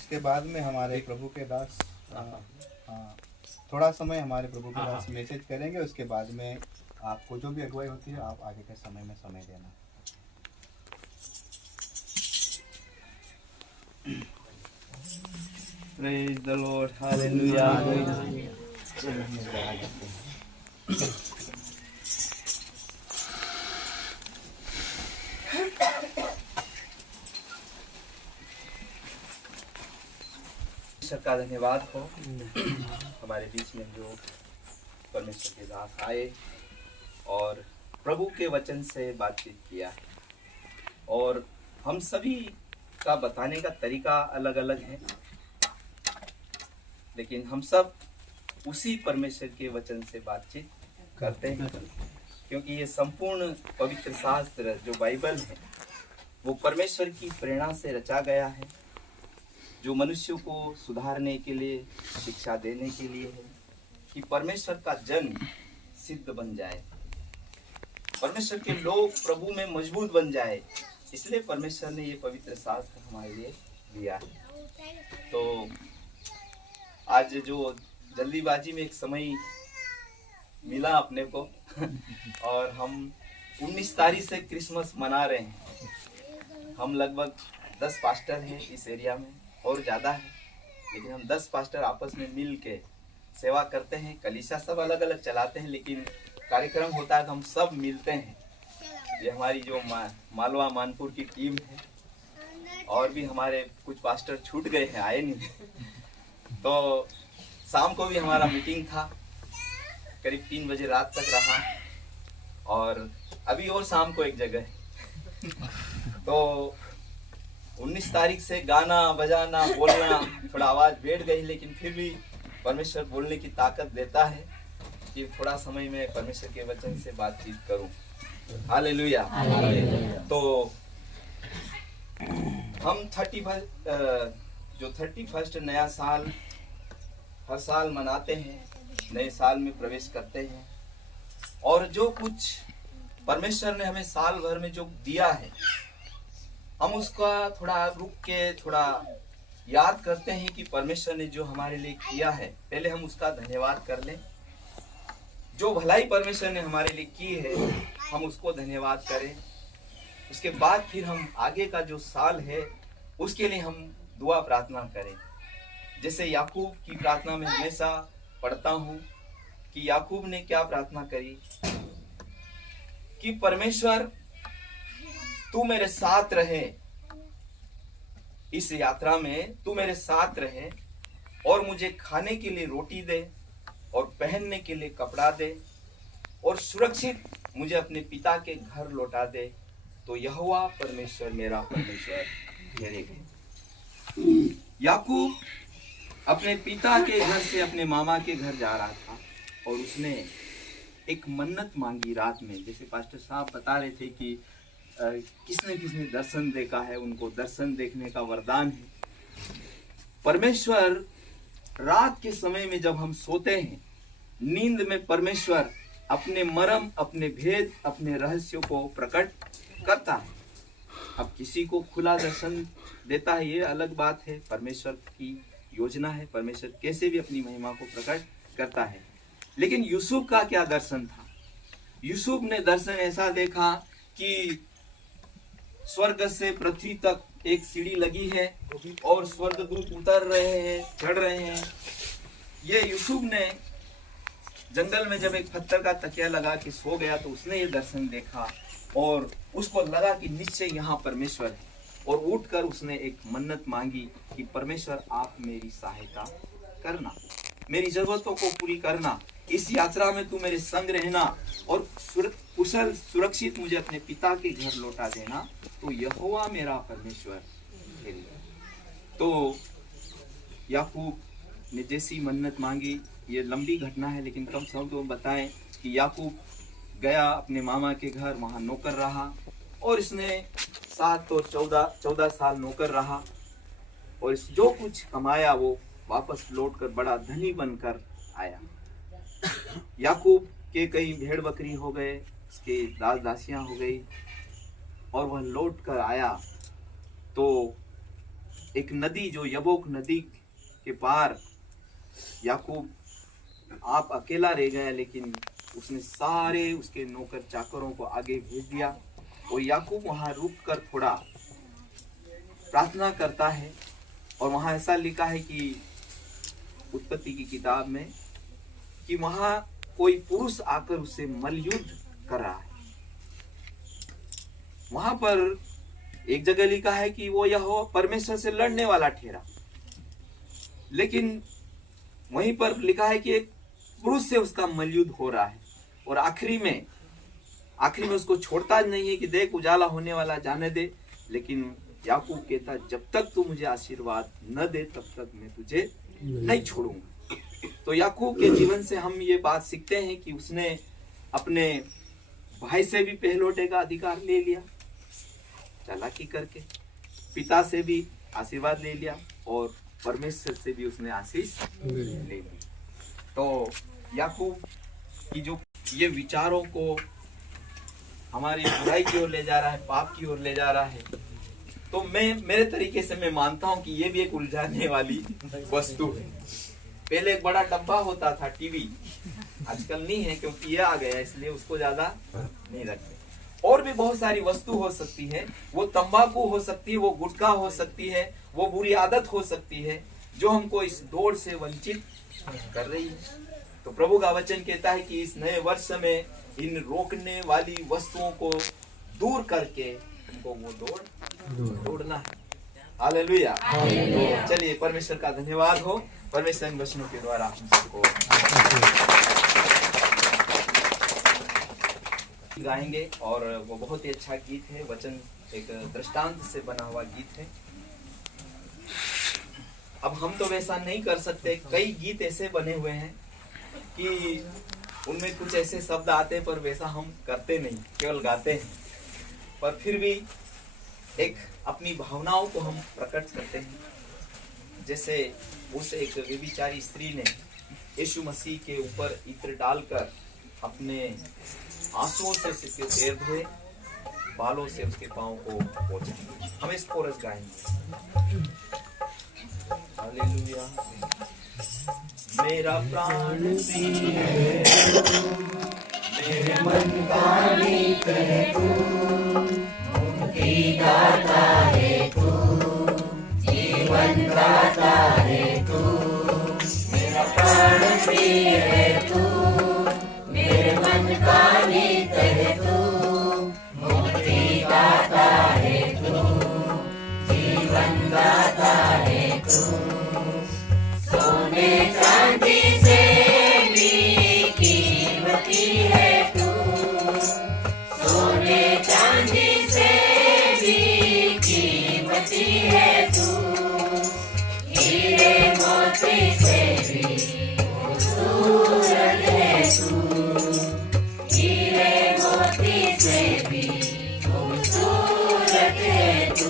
इसके बाद में हमारे प्रभु के दास हाँ, थोड़ा समय हमारे प्रभु के दास मैसेज करेंगे, उसके बाद में आपको जो भी अगुवाई होती है आप आगे के समय में समय देना। Praise the Lord. Hallelujah. ईश्वर का धन्यवाद हो हमारे बीच में जो परमेश्वर के दास आए और प्रभु के वचन से बातचीत किया है। और हम सभी का बताने का तरीका अलग अलग है, लेकिन हम सब उसी परमेश्वर के वचन से बातचीत करते हैं, क्योंकि ये संपूर्ण पवित्र शास्त्र जो बाइबल है वो परमेश्वर की प्रेरणा से रचा गया है, जो मनुष्यों को सुधारने के लिए, शिक्षा देने के लिए है कि परमेश्वर का जन सिद्ध बन जाए, परमेश्वर के लोग प्रभु में मजबूत बन जाए। इसलिए परमेश्वर ने ये पवित्र शास्त्र हमारे लिए दिया है। तो आज जो जल्दीबाजी में एक समय मिला अपने को और हम 19 तारीख से क्रिसमस मना रहे हैं। हम लगभग 10 पास्टर हैं इस एरिया में, और ज़्यादा है, लेकिन हम 10 पास्टर आपस में मिल के सेवा करते हैं। कलीसिया सब अलग अलग चलाते हैं, लेकिन कार्यक्रम होता है तो हम सब मिलते हैं। ये हमारी जो मालवा मानपुर की टीम है, और भी हमारे कुछ पास्टर छूट गए हैं, आए नहीं। तो शाम को भी हमारा मीटिंग था, करीब 3 बजे रात तक रहा, और अभी और शाम को एक जगह है। तो 19 तारीख से गाना बजाना बोलना थोड़ा आवाज बैठ गई, लेकिन फिर भी परमेश्वर बोलने की ताकत देता है कि थोड़ा समय में परमेश्वर के वचन से बातचीत करूं। हालेलुया। तो हम 31 नया साल हर साल मनाते हैं, नए साल में प्रवेश करते हैं, और जो कुछ परमेश्वर ने हमें साल भर में जो दिया है हम उसका थोड़ा रुक के थोड़ा याद करते हैं कि परमेश्वर ने जो हमारे लिए किया है, पहले हम उसका धन्यवाद कर लें। जो भलाई परमेश्वर ने हमारे लिए की है हम उसको धन्यवाद करें। उसके बाद फिर हम आगे का जो साल है उसके लिए हम दुआ प्रार्थना करें। जैसे याकूब की प्रार्थना में हमेशा पढ़ता हूँ कि याकूब ने क्या प्रार्थना करी कि परमेश्वर तू मेरे साथ रहे, इस यात्रा में तू मेरे साथ रहे, और मुझे खाने के लिए रोटी दे और पहनने के लिए कपड़ा दे, और सुरक्षित मुझे अपने पिता के घर लौटा दे, तो यहोवा परमेश्वर मेरा परमेश्वर ठहरेगा। याकूब अपने पिता के घर से अपने मामा के घर जा रहा था, और उसने एक मन्नत मांगी रात में। जैसे पास्टर साहब बता रहे थे कि किसने किसने दर्शन देखा है, उनको दर्शन देखने का वरदान है। परमेश्वर रात के समय में जब हम सोते हैं, नींद में परमेश्वर अपने मर्म, अपने भेद, अपने रहस्यों को प्रकट करता है। अब किसी को खुला दर्शन देता है, ये अलग बात है, परमेश्वर की योजना है, परमेश्वर कैसे भी अपनी महिमा को प्रकट करता है। लेकिन यूसुफ का क्या दर्शन था? यूसुफ ने दर्शन ऐसा देखा कि स्वर्ग से पृथ्वी तक एक सीढ़ी लगी है और स्वर्गदूत उतर रहे हैं, चढ़ रहे हैं। ये यूसुफ ने जंगल में जब एक पत्थर का तकिया लगा के सो गया तो उसने ये दर्शन देखा, और उसको लगा कि निश्चय यहाँ परमेश्वर है, और उठकर उसने एक मन्नत मांगी कि परमेश्वर आप मेरी सहायता करना, मेरी जरूरतों को पूरी करना, इस यात्रा में तू मेरे संग रहना, और कुशल सुरक्षित मुझे अपने पिता के घर लौटा देना, तो यहोवा मेरा परमेश्वर है। तो याकूब ने जैसी मन्नत मांगी, ये लंबी घटना है लेकिन कम से कम तो बताएं कि याकूब गया अपने मामा के घर, वहाँ नौकर रहा, और इसने 7 और 14 साल नौकर रहा, और जो कुछ कमाया वो वापस लौटकर बड़ा धनी बनकर आया। याकूब के कई भेड़ बकरी हो गए, उसके दास दासियां हो गई, और वह लौट कर आया तो एक नदी जो यबोक नदी के पार याकूब आप अकेला रह गया, लेकिन उसने सारे उसके नौकर चाकरों को आगे भेज दिया और याकूब वहां रुक कर थोड़ा प्रार्थना करता है। और वहां ऐसा लिखा है कि उत्पत्ति की किताब में कि वहां कोई पुरुष आकर उससे मल्लयुद्ध कर रहा है। वहां पर एक जगह लिखा है कि वो यहोवा परमेश्वर से लड़ने वाला ठहरा, लेकिन वहीं पर लिखा है कि एक पुरुष से उसका मल्लयुद्ध हो रहा है। और आखिरी में उसको छोड़ता नहीं है कि देख उजाला होने वाला, जाने दे। लेकिन याकूब कहता जब तक तू मुझे आशीर्वाद न दे तब तक मैं तुझे नहीं छोड़ूंगा। तो याकूब के जीवन से हम ये बात सीखते हैं कि उसने अपने भाई से भी पहलौठे का अधिकार ले लिया चालाकी करके, पिता से भी आशीर्वाद ले लिया और परमेश्वर से भी उसने आशीष ले ली। तो याकूब की जो ये विचारों को हमारी बुराई की ओर ले जा रहा है, पाप की ओर ले जा रहा है, तो मेरे तरीके से मैं मानता हूं कि ये भी एक उलझाने वाली वस्तु है। पहले एक बड़ा डब्बा होता था टीवी, आजकल नहीं है क्योंकि ये आ गया, इसलिए उसको ज्यादा नहीं रखते। और भी बहुत सारी वस्तु हो सकती है, वो तंबाकू हो सकती है, वो गुटखा हो सकती है, वो बुरी आदत हो सकती है जो हमको इस दौड़ से वंचित कर रही है। तो प्रभु का वचन कहता है कि इस नए वर्ष में इन रोकने वाली वस्तुओं को दूर करके हमको वो दौड़ना है। हालेलुया। तो चलिए परमेश्वर का धन्यवाद हो, परमेश्वर इन वचनों के द्वारा हम सबको गाएंगे। और वो बहुत ही अच्छा गीत है, वचन एक दृष्टांत से बना हुआ गीत है। अब हम तो वैसा नहीं कर सकते, कई गीत ऐसे बने हुए हैं कि उनमें कुछ ऐसे शब्द आते हैं पर वैसा हम करते नहीं, केवल गाते हैं। पर फिर भी एक अपनी भावनाओं को हम प्रकट करते हैं। जैसे उस एक व्यभिचारी स्त्री ने यीशु मसीह के ऊपर इत्र डालकर अपने आंसुओं से उसके पैर धोए, बालों से उसके पांव को पोंछा। हम इस कोरस गाएंगे। हालेलुया। मेरा प्राण है मेरे मन का गीत है तू, मुक्ति दाता है तू, जीवन दाता है तू। मेरा प्राण है तू, मेरे मन का गीत है तू, मुक्ति दाता है तू, जीवन दाता है तू। सोने चांदी से भी कीमती है तू, सोने चांदी से भी कीमती है तू, हीरे मोती से भी खूबसूरत है तू, हीरे मोती से भी खूबसूरत है तू।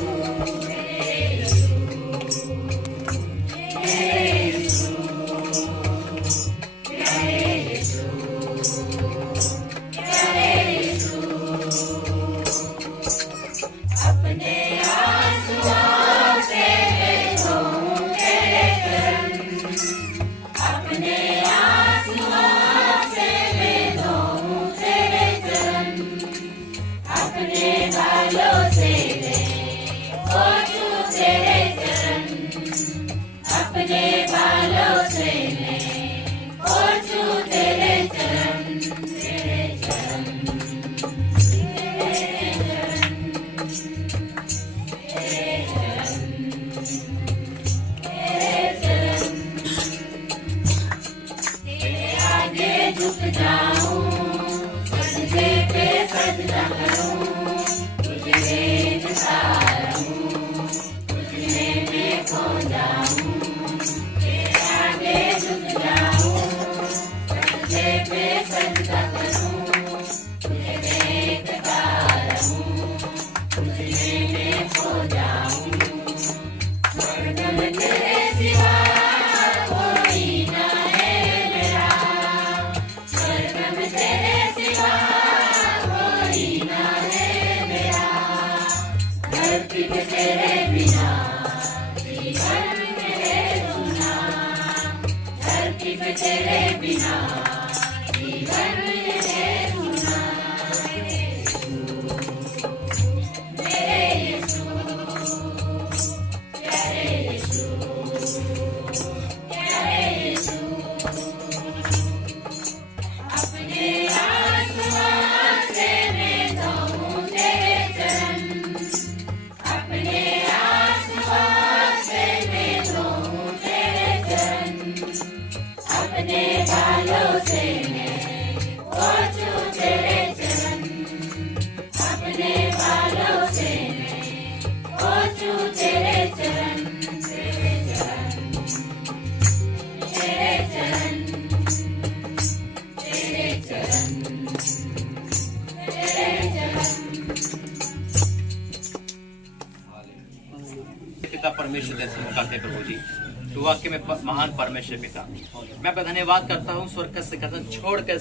पिता परमेश्वर जैसे हम करते प्रभु जी, तो वाक्य में महान परमेश्वर पिता, मैं आपका धन्यवाद करता हूँ स्वर्ग से कदम छोड़कर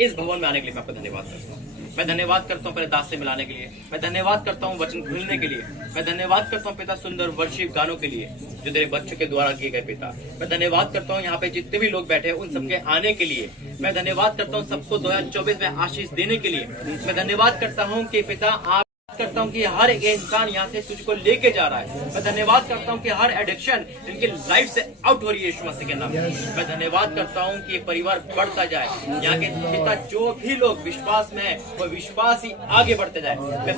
इस भवन में आने के लिए। मैं आपका धन्यवाद करता हूँ। मैं धन्यवाद करता हूँ पहले दास से मिलाने के लिए। मैं धन्यवाद करता हूँ वचन खुलने के लिए। मैं धन्यवाद करता हूँ पिता सुंदर वर्शिप गानों के लिए जो तेरे बच्चों के द्वारा किए गए पिता। मैं धन्यवाद करता हूँ यहाँ पे जितने भी लोग बैठे हैं उन सबके आने के लिए। मैं धन्यवाद करता हूँ सबको 2024 में आशीष देने के लिए। मैं धन्यवाद करता हूँ कि पिता आप करता हूँ कि हर एक इंसान यहाँ से तुझको लेके जा रहा है। मैं धन्यवाद करता हूँ कि हर एडिक्शन इनकी लाइफ से आउट हो रही है यीशु मसीह के नाम में। मैं धन्यवाद करता हूँ कि ये परिवार बढ़ता जाए। यहाँ के पिता जो भी लोग विश्वास में है वो विश्वास ही आगे बढ़ते जाए। मैं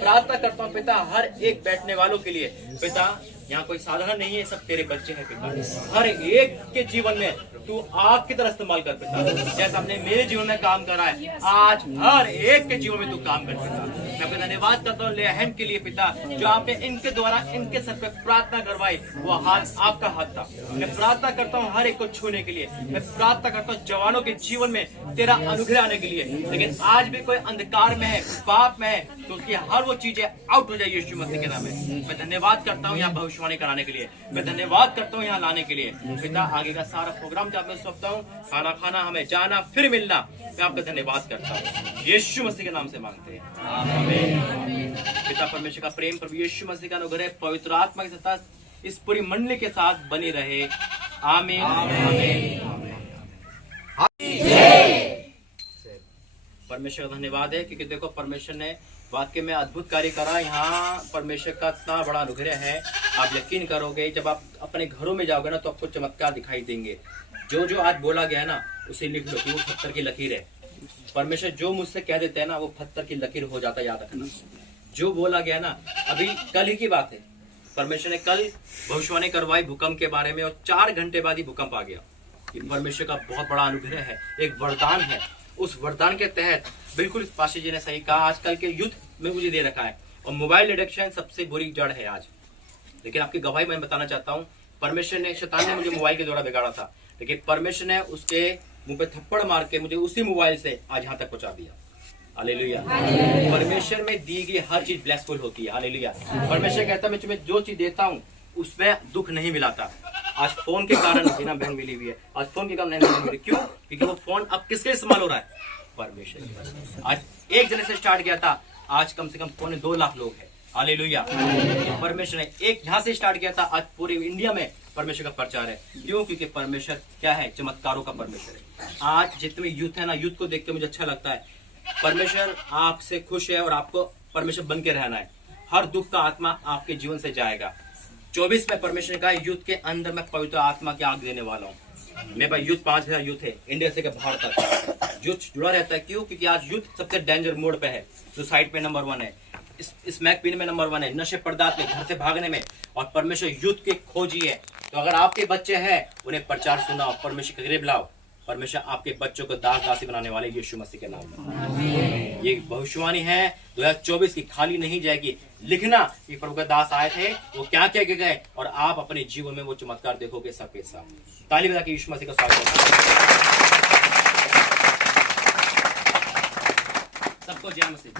प्रार्थना करता हूँ पिता हर एक बैठने वालों के लिए। पिता यहाँ कोई साधारण नहीं है, सब तेरे बच्चे हैं पिता। हर एक के जीवन में तू आग की तरह इस्तेमाल कर पिता। जैसा आपने मेरे जीवन में काम करा है आज हर एक के जीवन में तू काम कर पिता। मैं आपका धन्यवाद करता हूँ लेहन के लिए पिता, जो आपने इनके द्वारा इनके सर पे प्रार्थना करवाई, वो हाथ आपका हाथ था। मैं प्रार्थना करता हूँ हर एक को छूने के लिए। मैं प्रार्थना करता हूँ जवानों के जीवन में तेरा अनुग्रह आने के लिए। लेकिन आज भी कोई अंधकार में है, पाप में है, तो उसकी हर वो चीजें आउट हो जाए यीशु मसीह के नाम में। मैं धन्यवाद करता हूँ यहाँ भविष्यवाणी कराने के लिए। मैं धन्यवाद करता हूँ यहाँ लाने के लिए पिता। आगे का सारा प्रोग्राम मैं सौंपता हूँ, खाना खाना, हमें जाना फिर मिलना। मैं आपका धन्यवाद करता हूँ यीशु मसीह के नाम से मांगते हैं, आमीन। पिता परमेश्वर का प्रेम, प्रभु यीशु मसीह का अनुग्रह, पवित्र आत्मा की सत्ता इस पूरी मंडली के साथ बनी रहे, आमीन, आमीन। परमेश्वर का धन्यवाद है क्योंकि देखो परमेश्वर ने वाक्य में अद्भुत कार्य करा। यहाँ परमेश्वर का इतना बड़ा अनुग्रह है, आप यकीन करोगे जब आप अपने घरों में जाओगे ना तो आपको चमत्कार दिखाई देंगे। जो जो आज बोला गया ना उसे लिख लो कि वो पत्थर की लकीर है। परमेश्वर जो मुझसे कह देते हैं ना वो पत्थर की लकीर हो जाता है, याद रखना। जो बोला गया ना, अभी कल ही की बात है, परमेश्वर ने कल भविष्यवाणी करवाई भूकंप के बारे में और 4 घंटे बाद ही भूकंप आ गया। ये परमेश्वर का बहुत बड़ा अनुग्रह है, एक वरदान है। उस वरदान के तहत बिल्कुल पाशी जी ने सही कहा, आजकल के युद्ध में मुझे दे रखा है और मोबाइल एडिक्शन सबसे बुरी जड़ है आज। लेकिन आपकी गवाही मैं बताना चाहता हूँ, परमेश्वर ने, शैतान ने मुझे मोबाइल के द्वारा बिगाड़ा था, लेकिन परमेश्वर ने उसके मुंह पे थप्पड़ मार के मुझे उसी मोबाइल से आज यहाँ तक पहुंचा दिया। हालेलुया। परमेश्वर में दी गई हर चीज ब्लेसफुल होती है। हालेलुया। परमेश्वर कहता है मैं तुम्हें जो चीज देता हूँ उसमें दुख नहीं मिलाता। आज फोन के कारण बिना बहन मिली हुई है, आज फोन के कारण नहीं मिली। क्यों? क्योंकि वो फोन अब किसके इस्तेमाल हो रहा है? परमेश्वर। आज एक जने से स्टार्ट किया था, आज कम से कम 2.25 लाख लोग हैं। हालेलुया। परमेश्वर ने एक यहाँ से स्टार्ट किया था, आज पूरे इंडिया में परमेश्वर का प्रचार है। क्यों? क्योंकि परमेश्वर क्या है? चमत्कारों का परमेश्वर है। आज जितने यूथ है ना, यूथ को देख के मुझे अच्छा लगता है। परमेश्वर आपसे खुश है और आपको परमेश्वर बन के रहना है। हर दुख का आत्मा आपके जीवन से जाएगा। 24 में परमेश्वर ने कहा यूथ के अंदर मैं पवित्र आत्मा की आग देने वाला हूँ। मेरे पास यूथ 5000 यूथ है, इंडिया से बाहर तक यूथ जुड़ा रहता है। क्यों? क्योंकि आज यूथ सबसे डेंजर मोड पे है। सुसाइड पे नंबर 1 है, स्मैक पीने में नंबर 1 है, नशे पदार्थ में, घर से भागने में। और परमेश्वर यूथ के खोजी है। तो अगर आपके बच्चे हैं उन्हें प्रचार सुनाओ, परमेश्वर के करीब लाओ। परमेश्वर आपके बच्चों को दास दासी बनाने वाले यीशु मसीह के नाम में। ये भविष्यवाणी है 2024 की, खाली नहीं जाएगी। लिखना कि प्रभु के दास आए थे, वो क्या कह के गए, और आप अपने जीवन में वो चमत्कार देखोगे सबके साथ। ताली बजा के यीशु मसीह का स्वागत सबको जय मसीह।